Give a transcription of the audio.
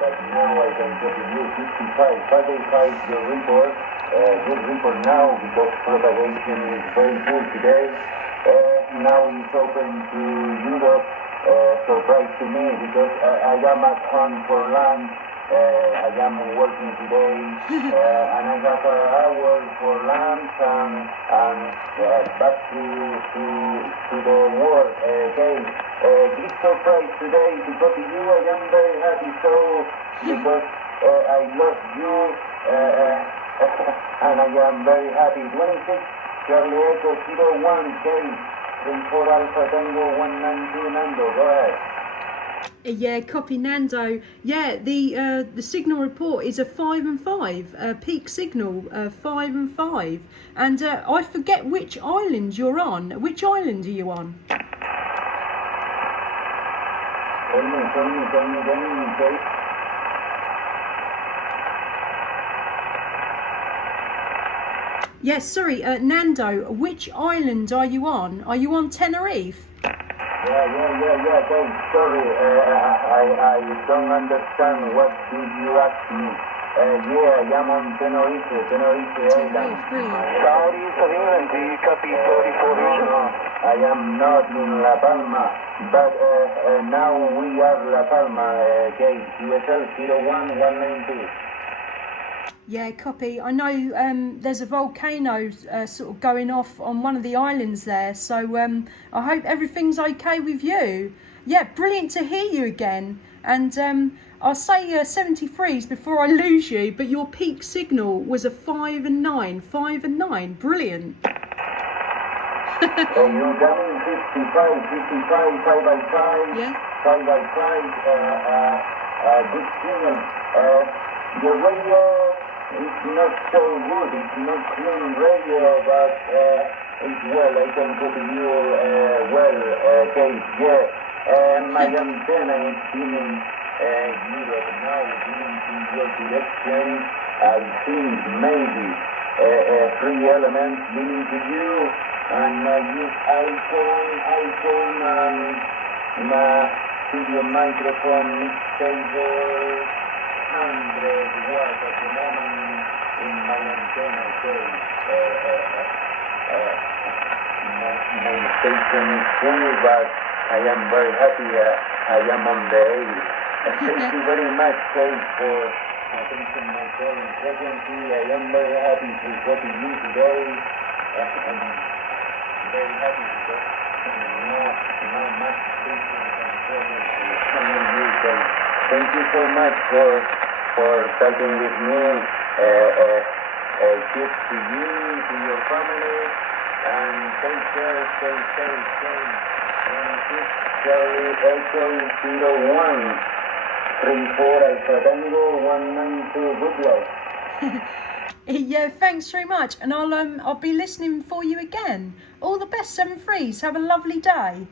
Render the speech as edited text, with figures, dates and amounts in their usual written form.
but now I can get you 55. 55 the report, good report now because propagation is very good today. Now it's open to Europe. Surprise to me because I am at home for lunch. I am working today, and I have an hour for lunch and back to the work. Okay, big surprise today because of you. I am very happy. So because I love you, and I am very happy. 26 Charlie Echo 01 K 34 Alpha Tango 192 Nando. Go ahead. Yeah, copy Nando. Yeah, the signal report is a 5 and 5, peak signal 5 and 5, and I forget which island you're on. Which island are you on? Tell me, okay? Yes, sorry, Nando. Which island are you on? Are you on Tenerife? Yeah. Okay, sorry, I don't understand what did you ask me. Yeah, I am on Tenerife Island. Southeast of England, do you copy 34 Vision? No, I am not in La Palma, but now we are La Palma, gate USL 01192. Yeah, copy. I know there's a volcano sort of going off on one of the islands there, so I hope everything's okay with you. Yeah, brilliant to hear you again. And I'll say 73s before I lose you, but your peak signal was a 5 and 9. 5 and 9. Brilliant. You're coming 55, 5 by 5, Yeah. 5 by 5, good signal. Your radio is not so good, it's not clean radio, but it's well, I can copy you well, Kate, yeah. My antenna is beaming Europe now, beaming in your direction. I think maybe 3 elements beaming to you, and I use iPhone, and my studio microphone mixtables. 100 watts at the moment in my antenna, so my station is full, but I am very happy. I am on the air. Thank you very much, Kate, for attention my call and frequency. I am very happy to copy you today. I'm very happy because no much patience and frequency coming you, Kate. Thank you so much for talking with me. Kiss to you, to your family, and take care, stay safe. 26 Charlie Echo 01 34 Alpha Tango 192. Good luck. Yeah, thanks very much, and I'll be listening for you again. All the best, 73s. Have a lovely day.